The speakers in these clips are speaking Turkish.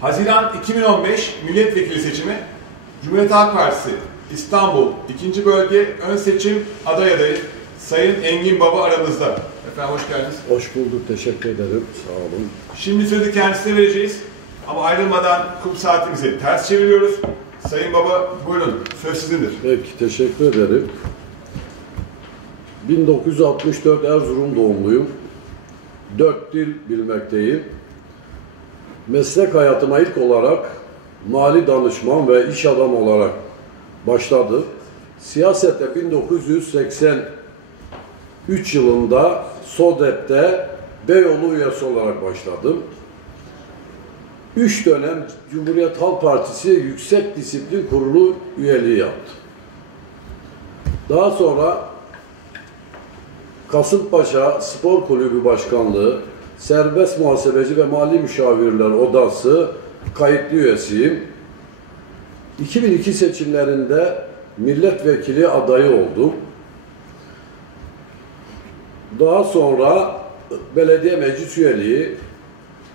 Haziran 2015 milletvekili seçimi Cumhuriyet Halk Partisi İstanbul 2. Bölge Ön Seçim aday adayı Sayın Engin Baba aramızda. Efendim hoş geldiniz. Hoş bulduk, teşekkür ederim. Sağ olun. Şimdi sözü kendisine vereceğiz. Ama ayrılmadan kum saatimizi ters çeviriyoruz. Sayın Baba buyurun söz sizindir. Peki, teşekkür ederim. 1964 Erzurum doğumluyum. Dört dil bilmekteyim. Meslek hayatıma ilk olarak mali danışman ve iş adamı olarak başladı. Siyasete 1983 yılında SODEP'te Beyoğlu üyesi olarak başladım. Üç dönem Cumhuriyet Halk Partisi Yüksek Disiplin Kurulu üyeliği yaptım. Daha sonra Kasımpaşa Spor Kulübü Başkanlığı, Serbest Muhasebeci ve Mali Müşavirler Odası kayıtlı üyesiyim. 2002 seçimlerinde milletvekili adayı oldum. Daha sonra belediye meclis üyeliği,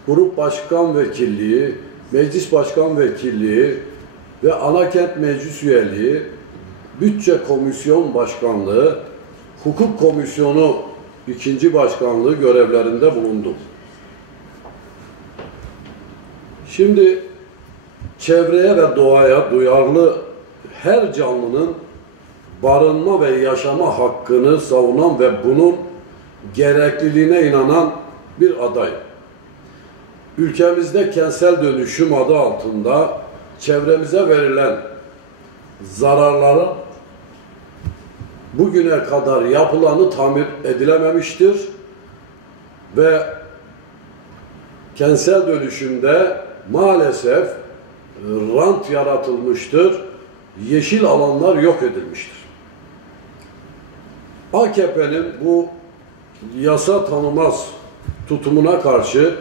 grup başkan vekilliği, meclis başkan vekilliği ve anakent meclis üyeliği, bütçe komisyon başkanlığı, hukuk komisyonu ikinci başkanlığı görevlerinde bulundum. Şimdi çevreye ve doğaya duyarlı her canlının barınma ve yaşama hakkını savunan ve bunun gerekliliğine inanan bir aday. Ülkemizde kentsel dönüşüm adı altında çevremize verilen zararları bugüne kadar yapılanı tamir edilememiştir ve kentsel dönüşümde maalesef rant yaratılmıştır, yeşil alanlar yok edilmiştir. AKP'nin bu yasa tanımaz tutumuna karşı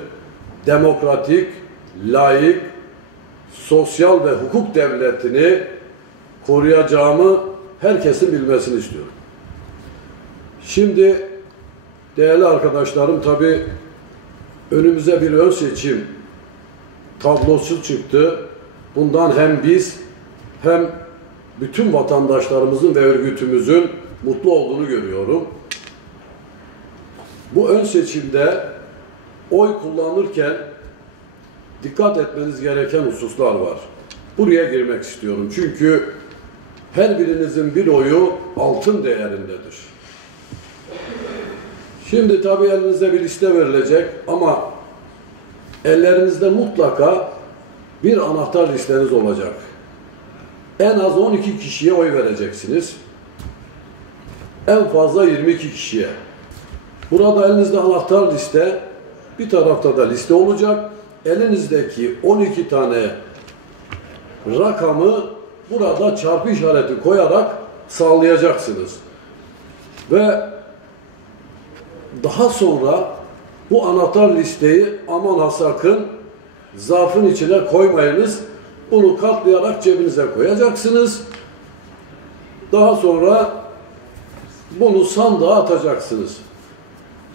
demokratik, layık, sosyal ve hukuk devletini koruyacağımı herkesin bilmesini istiyorum. Şimdi değerli arkadaşlarım tabi önümüze bir ön seçim tablosu çıktı. Bundan hem biz hem bütün vatandaşlarımızın ve örgütümüzün mutlu olduğunu görüyorum. Bu ön seçimde oy kullanırken dikkat etmeniz gereken hususlar var. Buraya girmek istiyorum. Çünkü her birinizin bir oyu altın değerindedir. Şimdi tabii elinize bir liste verilecek ama ellerinizde mutlaka bir anahtar listeniz olacak. En az 12 kişiye oy vereceksiniz. En fazla 22 kişiye. Burada elinizde anahtar liste, bir tarafta da liste olacak. Elinizdeki 12 tane rakamı burada çarpı işareti koyarak sağlayacaksınız. Ve daha sonra bu anahtar listeyi aman ha sakın zarfın içine koymayınız. Bunu katlayarak cebinize koyacaksınız. Daha sonra bunu sandığa atacaksınız.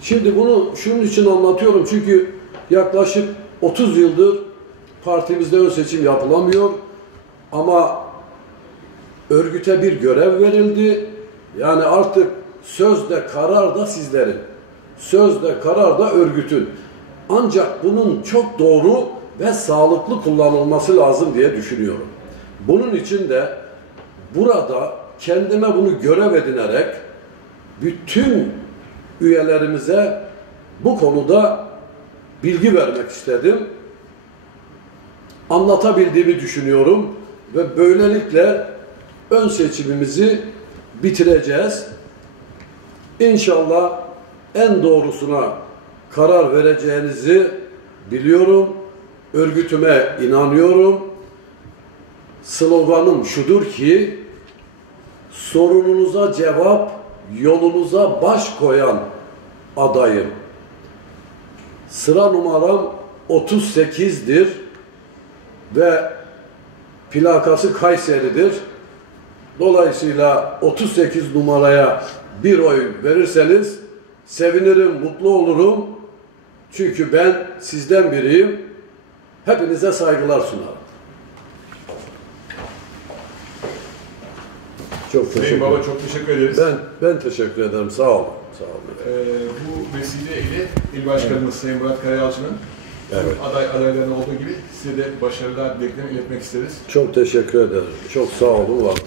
Şimdi bunu şunun için anlatıyorum çünkü yaklaşık 30 yıldır partimizde ön seçim yapılamıyor. Ama örgüte bir görev verildi. Yani artık sözde karar da sizlerin. Sözde karar da örgütün. Ancak bunun çok doğru ve sağlıklı kullanılması lazım diye düşünüyorum. Bunun için de burada kendime bunu görev edinerek bütün üyelerimize bu konuda bilgi vermek istedim. Anlatabildiğimi düşünüyorum ve böylelikle ön seçimimizi bitireceğiz. İnşallah en doğrusuna karar vereceğinizi biliyorum. Örgütüme inanıyorum. Sloganım şudur ki sorununuza cevap yolunuza baş koyan adayım. Sıra numaram 38'dir ve plakası Kayseri'dir. Dolayısıyla 38 numaraya bir oy verirseniz sevinirim, mutlu olurum. Çünkü ben sizden biriyim. Hepinize saygılar sunarım. Çok Sayın teşekkür Baba ederim. çok teşekkür ederiz. Ben, ben teşekkür ederim. Sağ olun. Sağ olun. Ee, bu vesileyle İl Başkanımız Sayın Murat Karayalçı'nın Evet. aday adaylarının olduğu gibi size de başarılar dileklerini iletmek isteriz. Çok teşekkür ederim. Çok sağ olun. Var olun.